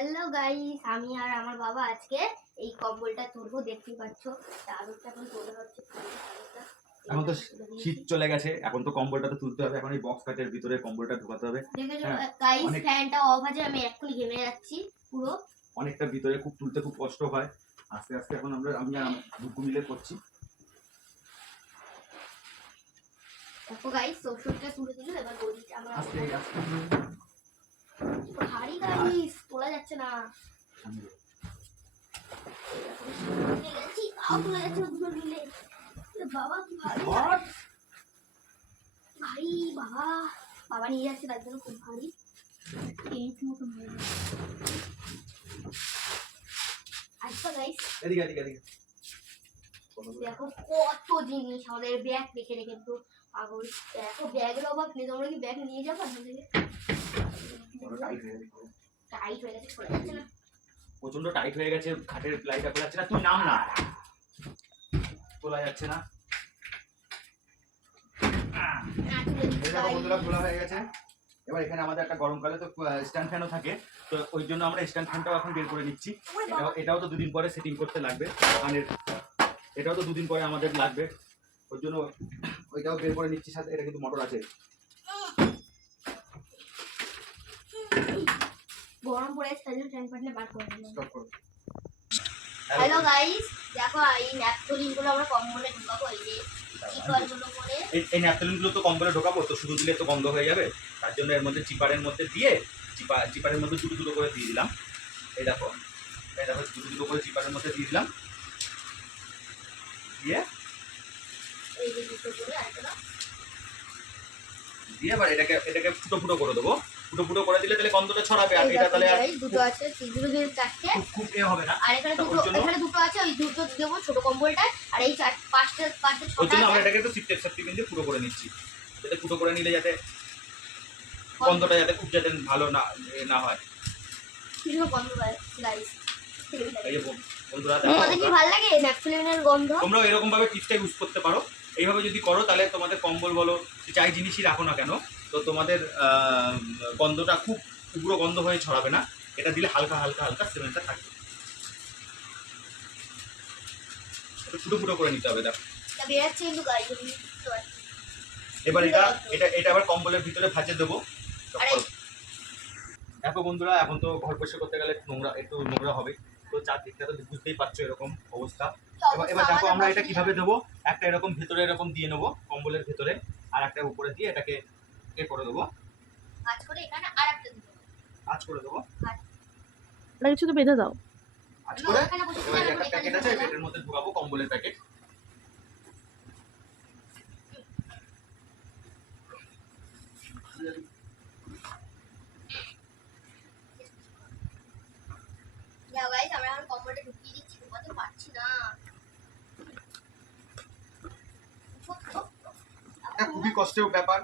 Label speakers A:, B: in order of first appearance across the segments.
A: Hello guys আমি আর আমার বাবা আজকে এই কম্বলটা তুলবো দেখতেই পাচ্ছ। চাদরটা এখন তোলা হচ্ছে
B: এখন তো শীত চলে গেছে এখন তো কম্বলটা তো তুলতে হবে এখন এই বক্স কাটের ভিতরে কম্বলটা ঢোকাতে হবে।
A: গাইস ফ্যানটা অফ আছে আমি এক্ষুনি ঘেমে যাচ্ছি পুরো।
B: অনেকটা ভিতরে খুব তুলতে খুব কষ্ট হয়। আস্তে আস্তে এখন আমরা আমি আর দুকু মিলে করছি।
A: দেখো গাইস সরষেটা তুলে দিল এবার গদিটা আমরা
B: আস্তে আস্তে।
A: ভারী গাইস তোলা যাচ্ছে না। তুলে যাচ্ছে না দুটো মিলে? বাবা কি ভারী ভারী বাবা। বাবা নিয়ে যাচ্ছে তার জন্য খুব ভারী। টেন্ট মতো হয়ে আচ্ছা গাইস
B: এদিকে এদিকে এদিকে।
A: দেখো কত জিনিস আমাদের ব্যাগ রেখে রেখে তো পাগল। দেখো ব্যাগের অভাব নেই। তোমরা কি ব্যাগ নিয়ে যাব
B: বড় টাইট হয়ে গেছে
A: টাইট গেছে খোলা যাচ্ছে না।
B: প্রচণ্ড টাইট হয়ে গেছে খাটের প্লাইটা খোলা যাচ্ছে না তুই নাম না। তোলা যাচ্ছে না। বন্ধুরা খোলা হয়ে গেছে। এবার এখানে আমাদের একটা গরমকালে তো স্ট্যান্ড ফ্যানও থাকে। তো ওই জন্য আমরা স্ট্যান্ড ফ্যানটাও এখন বের করে নিচ্ছি। এটাও- তো দুদিন পরে সেটিং করতে লাগবে কানের এটাও তো দুদিন পরে আমাদের লাগবে। ওই জন্য ওইটাও বের করে নিচ্ছি সাথে এটা কিন্তু মোটর আছে।
A: গরম পড়ে গেছে তাই জন্য ট্যাঙ্ক পাটলে বার করে দিলাম। হ্যালো গাইস দেখো এই ন্যাপথলিনগুলো আমরা কম্বলে ঢুকাবো এই যে
B: এই এই ন্যাপথলিনগুলো তো কম্বলে ঢোকাবো তো শুধু দিলে তো গন্ধ হয়ে যাবে। তার জন্য এর মধ্যে চিপারের মধ্যে দিয়ে চিপা চিপারের মধ্যে দুটো দুটো করে দিয়ে দিলাম। এই দেখো এই দেখো দুটো দুটো করে চিপারের মধ্যে দিয়ে দিলাম। দিয়ে
A: এই যে দুটো করে আরেকটা
B: দিয়ে এবার এটাকে এটাকে ফুটো ফুটো করে দেবো। ফুটো ফুটো করে দিলে তাহলে গন্ধটা ছড়াবে আর এটা তাহলে আর
A: দুটো আছে দুটো দিয়ে চারটে
B: খুব এ হবে না।
A: আর এখানে দুটো এখানে দুটো আছে ওই দুটো দেবো ছোট কম্বলটা আর এই চার পাঁচটা পাঁচটা
B: ওর
A: ছটা
B: জন্য আমরা এটাকে একটু সিফটের সেফটি দিয়ে ফুটো করে নিচ্ছি। যাতে ফুটো করে নিলে যাতে গন্ধটা যাতে খুব যাতে ভালো না না হয়।
A: কিছু গন্ধ গাইস
B: এই যে বন্ধুরা
A: তোমাদের কি ভালো লাগে? ন্যাপথলিনের গন্ধ?
B: তোমরাও এরকম ভাবে টিপসটা ইউজ করতে পারো। এইভাবে যদি করো তাহলে তোমাদের কম্বল বলো যাই জিনিসই রাখো না কেন তো তোমাদের গন্ধটা খুব উগ্র গন্ধ হয়ে ছড়াবে না। এটা দিলে হালকা হালকা হালকা সিমেন্টটা থাকবে। ফুটো ফুটো করে নিতে হবে দেখো। এবার এটা এটা এটা আবার কম্বলের ভিতরে ভাজে দেবো। দেখো বন্ধুরা এখন তো ঘর পরিষ্কার করতে গেলে নোংরা একটু নোংরা হবে। তো চারদিকটা তো বুঝতেই পারছ এরকম অবস্থা। এবার এবার দেখো আমরা এটা কীভাবে দেবো? একটা এরকম ভেতরে এরকম দিয়ে নেব কম্বলের ভেতরে আর একটা উপরে দিয়ে এটাকে এ করে দেবো।
A: কাজ করে এখানে
B: আঁচ করে দেবো।
C: এটা কিছু তো বেঁধে দাও।
B: আজ করে
A: এখানে বসে
B: এবার একটা প্যাকেট আছে প্যাকেটের মধ্যে ঢুকাবো কম্বলের প্যাকেট
A: না গাইস আমরা এখন কম্বলটা ঢুকিয়ে দিচ্ছি ঢুকাতে পারছি না
B: কষ্টের ব্যাপার।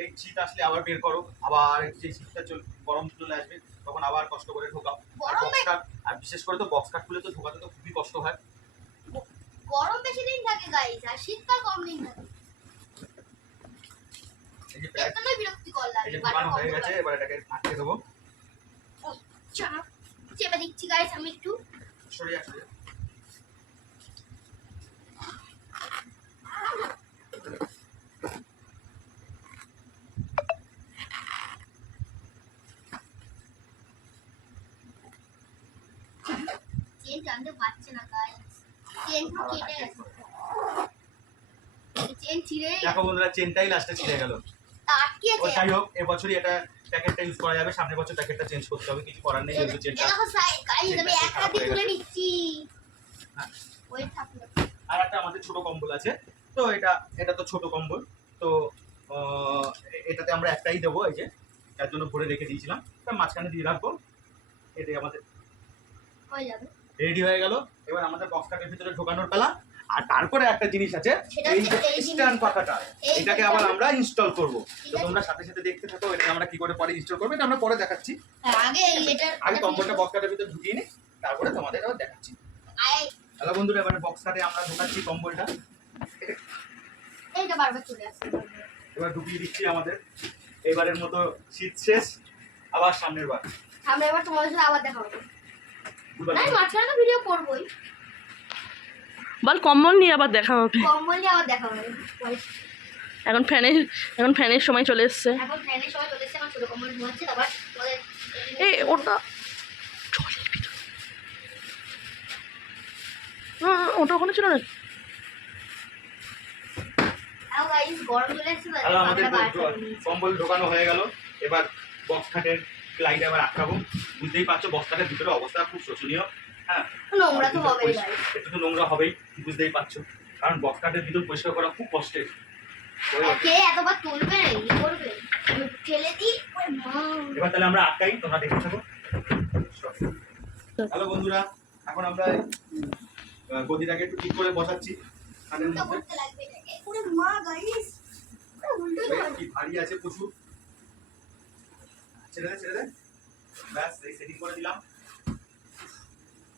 B: এই শীত আসলে আবার বের করো। আবার যে শীতটা চল গরম চলে আসবে তখন আবার কষ্ট করে ঢোকাও। আর বক্স কাট আর বিশেষ করে তো বক্স কাট খুলে তো ঢোকাতে তো খুবই কষ্ট হয়।
A: গরম বেশি দিন থাকে গাইস আর শীতকাল কম দিন থাকে।
B: এই যে
A: বিরক্তিকর লাগে
B: হয়ে গেছে এবার এটাকে আটকে দেবো।
A: চাপ দিচ্ছি গাইস আমি একটু।
B: সরিয়ে আসবে
A: টানতে পারছে না গাইস চেন কেটে গেছে চেন ছিঁড়ে
B: দেখো বন্ধুরা চেনটাই লাস্টে ছিঁড়ে গেল। ও যাই হোক এবছরই এটা প্যাকেটটা ইউজ করা যাবে। সামনের বছর প্যাকেটটা চেঞ্জ করতে হবে কিছু করার নেই যেহেতু চেনটা
A: দেখো গাইস আমি এক হাতে তুলে নিচ্ছি।
B: হ্যাঁ।
A: ওই থাকল
B: আর একটা আমাদের ছোট কম্বল আছে। তো এটা এটা তো ছোট কম্বল। তো এটাতে আমরা একটাই দেবো এই যে। তার জন্য ভরে রেখে দিয়েছিলাম। তার মাঝখানে দিয়ে রাখব। এটাই আমাদের।
A: হয়ে যাবে।
B: রেডি হয়ে গেল। এবার আমাদের বক্স কাটের ভিতরে ঢোকানোর পালা। আর তারপরে একটা জিনিস আছে এই। স্ট্যান্ড পাখাটা এটাকে আবার আমরা ইনস্টল করব। তো তোমরা সাথে সাথে দেখতে থাকো এটা আমরা কি করে পরে ইনস্টল করব এটা আমরা পরে দেখাচ্ছি।
A: হ্যাঁ, আগে এই এটার
B: আগে কম্বলটা বক্স কাটের ভিতরে ঢুকিয়ে নিই তারপরে তোমাদের আবার দেখাচ্ছি। হ্যালো বন্ধুরা এবারে বক্স কাটে আমরা ঢোকাচ্ছি কম্বলটা।
A: এইটা বারবার চলে আসছে।
B: এবার ঢুকিয়ে দিচ্ছি আমাদের। এবারের মতো শীত শেষ আবার সামনের বার।
A: আমরা এবার তোমাদের সাথে আবার দেখা হবে
B: বুধবার
A: না
B: দিন।
A: মাঝখানে তো ভিডিও করবোই।
C: বল কম্বল নিয়ে আবার দেখা হবে।
A: কম বললে আবার দেখা হবে।
C: এখন ফ্যানের এখন ফ্যানের সময় চলে এসছে।
A: এখন ফ্যানের সময় চলে এসেছে আমার ছোটো কম্বল ঘুমাচ্ছে তারপর
C: এই ওটা জলের ভিতরে। না, না, ওটা ওখানে ছিল না?
A: গরম চলে এসেছে।
B: কম্বল ঢোকানো হয়ে গেল। এবার বক্স খাটের লাইট আবার আটকাবো। বুঝতেই পারছ বক্স খাটের ভিতরে অবস্থা খুব শোচনীয়। হ্যাঁ?
A: নোংরা তো
B: আর
A: হবে
B: পরিষ্কার-
A: গাইস
B: একটু তো নোংরা হবেই বুঝতেই পারছ। কারণ বক্স খাটের ভিতর পরিষ্কার করা খুব কষ্টের।
A: এতবার তুলবে? না করবে? ফেলে দিই?
B: এবার তাহলে আমরা আটকাই তোমরা দেখে থাকো। হ্যালো বন্ধুরা এখন আমরা গদিটাকে একটু ঠিক করে বসাচ্ছি। কি ভারী আছে প্রচুর। ছেড়ে দে ছেড়ে দে। ব্যাস এই সেটিং করে দিলাম।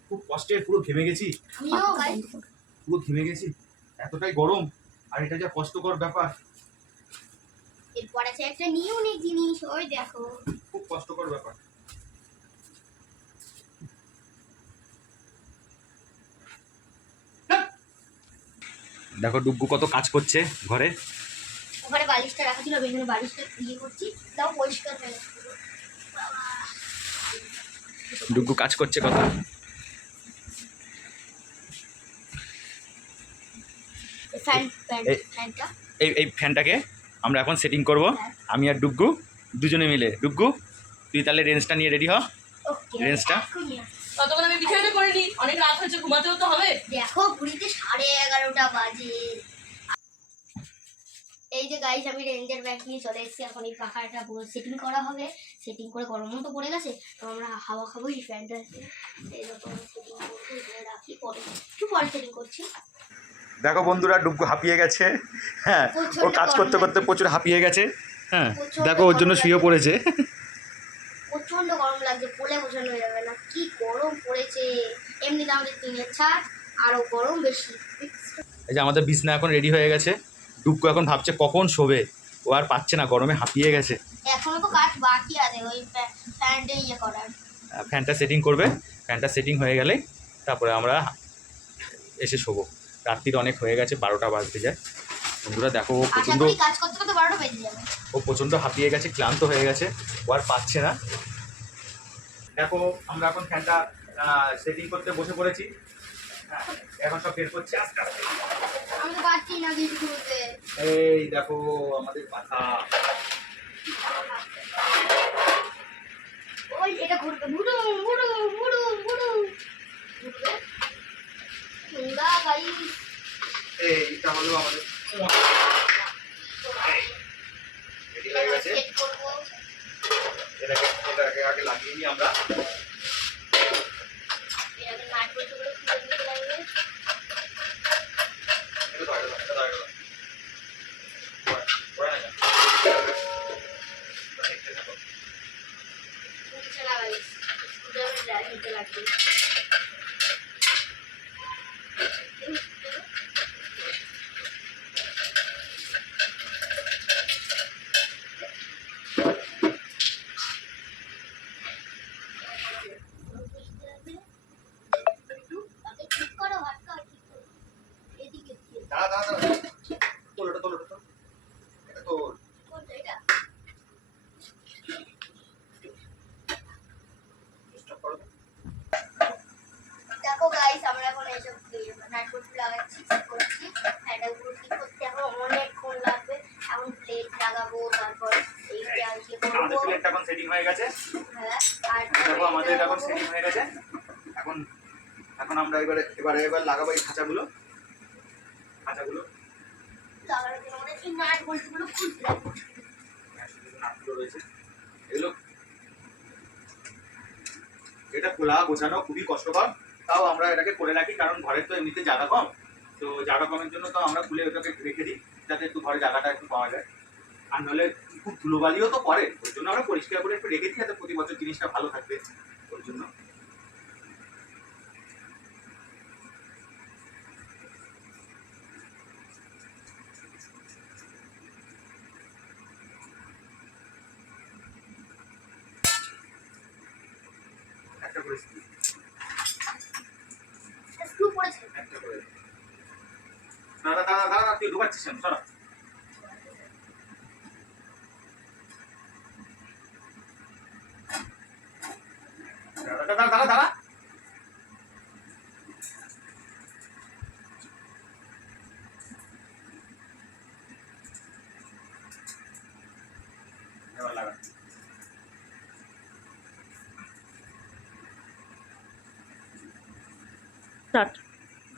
B: খুব কষ্টে পুরো ঘেমে গেছি। পুরো ঘেমে গেছি। এতটাই গরম আর এটা যা কষ্টকর ব্যাপার।
A: এরপর আছে একটা নিউনিক জিনিস ওই দেখো।
B: খুব কষ্টকর ব্যাপার। দেখো ডুগ্গু কত কাজ করছে ঘরে।
A: ওখানে বালিশটা রাখা ছিল আমি এখানে বালিশটা ইয়ে করছি তাও পরিষ্কার হয়ে।
B: ডুগ্গু কাজ করছে কত?
A: এই ফ্যান ফ্যান
B: এই-
A: ফ্যানটা
B: এই এই ফ্যানটাকে আমরা এখন সেটিং করব। আমি আর ডুগ্গু দুজনে মিলে। ডুগ্গু তুই তাহলে রেঞ্জটা নিয়ে রেডি হ।
A: ওকে
B: রেঞ্জটা?
C: ততক্ষণ আমি বিছানাটা করে নিই অনেক রাত হয়েছে ঘুমাতেও তো হবে।
A: দেখো ঘুরিতে সাড়ে এগারোটা বাজে। এই যে গাইজ আমি রেঞ্জের ব্যাগ নিয়ে চলে এসেছি। এখন এই পাখাটা পুরো সেটিং করা হবে। সেটিং করে গরমও তো পড়ে গেছে। তো আমরা হাওয়া খাব এই ফ্যানটা আছে এই রকম সেটিং রাখি পরে একটু পরে সেটিং করছি।
B: দেখো বন্ধুরা ডুগ্গু হাঁপিয়ে গেছে। হ্যাঁ ও কাজ করতে করতে প্রচুর হাঁপিয়ে গেছে। হ্যাঁ দেখো ওর জন্য শুয়ে পড়েছে।
A: প্রচণ্ড গরম লাগছে বলে বোঝানো যাবে না। কি গরম পড়েছে। এমনি এমনিতে আমাদের টিনের ছাদ আরও গরম বেশি।
B: এই যে আমাদের বিছনা এখন রেডি হয়ে গেছে। ডুগ্গু এখন ভাবছে কখন শোবে। ও আর পাচ্ছে না গরমে হাঁপিয়ে গেছে।
A: এখনও তো কাজ বাকি আছে ওই ফ্যানটা ইয়ে করার।
B: ফ্যানটা সেটিং করবে। ফ্যানটা সেটিং হয়ে গেলে তারপরে আমরা এসে শোবো। রাত্রির অনেক হয়ে গেছে বারোটা বাজতে যায়। বন্ধুরা দেখো ও
A: আশা
B: প্রচণ্ড
A: কাজ করতে করতে বারোটা বেজে যাবে।
B: ও প্রচণ্ড হাঁপিয়ে গেছে ক্লান্ত হয়ে গেছে ও আর পাচ্ছে না। দেখো আমরা এখন ফ্যানটা সেটিং করতে বসে পড়েছি। হ্যাঁ, এখন সব বের করছি আস্তে আস্তে
A: আমি পারছি না কিছু করতে।
B: এই দেখো আমাদের পাখা।
A: ওই এটা ঘুরবে মুড়ু মুড়ু মুড়ু মুড়ু ঘুরবে। হুঙ্গা গাই
B: এইটা হলো আমাদের এটাকে আগে লাগিয়ে নিই আমরা।
A: স্কুটারে নিতে লাগবে তাকে ঠিক করো দেখো,
B: আমাদের এখন সেটিং হয়ে গেছে। এখন এখন আমরা এবারে এবারে এবার লাগাবো এই খাঁচাগুলো। খাঁচাগুলো। রয়েছে। এগুলো এটা খোলা, গোছানো খুবই কষ্টকর। তাও আমরা এটাকে করে রাখি, কারণ ঘরের তো এমনিতে জায়গা কম। তো জায়গা কমের জন্য তো আমরা খুলে ওটাকে রেখে দিই, যাতে একটু ঘরে জায়গাটা একটু পাওয়া যায়। আর নাহলে খুব ধুলোবালিও তো পড়ে ওই জন্য আমরা পরিষ্কার করে একটু রেখে দিই যাতে প্রতি বছর জিনিসটা ভালো থাকবে ওই জন্য করে দাঁড়া, দাঁড়া, দাঁড়া, তুই ঢোকাচ্ছিস? সরা।
C: স্টার্ট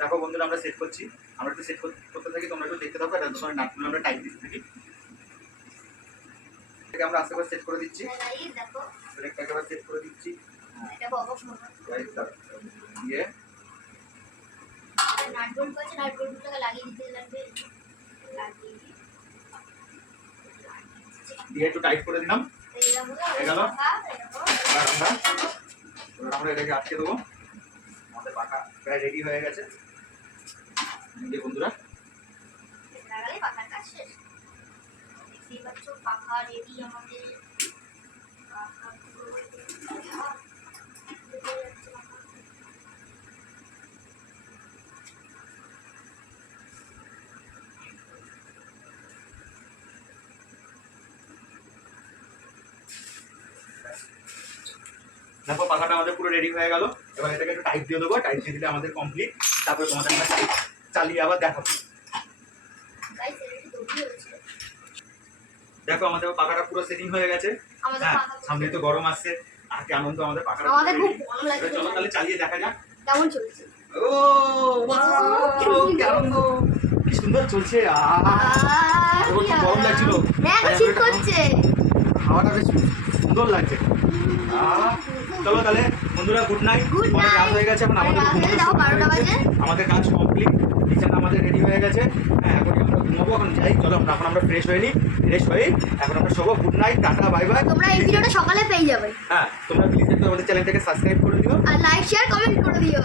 B: দেখো বন্ধুরা, আমরা সেট করছি। আমরা একটু সেট করতে থাকি, তোমরা একটু দেখতে থাকো, এটা সময় নাটগুলো আমরা টাইপ দিতে থাকি এটাকে আমরা আস্তে করে সেট করে দিচ্ছি। ব্রেকটাকে আবার সেট করে দিচ্ছি। দিয়ে। দিয়ে একটু টাইট করে দিলাম। হয়ে গেল? আমরা এটাকে আটকে দেবো। আমাদের পাখা প্রায় রেডি হয়ে গেছে। যে বন্ধুরা দেখো পাখাটা আমাদের পুরো রেডি হয়ে গেল। এবার এটাকে একটু টাইট দিয়ে দেবো টাইট দিয়ে দিলে আমাদের কমপ্লিট তারপরে তোমাদের টাইট চালিয়ে আবার দেখাবো। দেখো আমাদের পাখাটা পুরো সেটিং হয়ে গেছে। হ্যাঁ সামনে তো গরম আসছে আর কি আনন্দ আমাদের পাখাটা
A: আমাদের খুব গরম লাগছে।
B: চলো তাহলে চালিয়ে দেখা যাক।
A: কেমন চলছে?
B: ও wow, কি সুন্দর চলছে। গরম লাগছিল। হাওয়াটা বেশ সুন্দর লাগছে। আহ, চলো তাহলে বন্ধুরা গুড নাইট
A: পরে
B: অনেক রাত হয়ে গেছে এখন আমাদের। আমাদের কাজ কমপ্লিট বিছানা আমাদের রেডি হয়ে গেছে। হ্যাঁ এখন আমরা ঘুমাবো এখন যাই। চলো আমরা এখন আমরা ফ্রেশ হয়ে নিই ফ্রেশ হয়ে এখন আমরা শোবো। Good night tata bye bye
A: তোমরা এই ভিডিওটা সকালে পেয়ে যাবে।
B: হ্যাঁ তোমরা প্লিজ একটু আমাদের চ্যানেলটাকে সাবস্ক্রাইব করে দিও।
A: আর লাইক শেয়ার কমেন্ট করে দিও।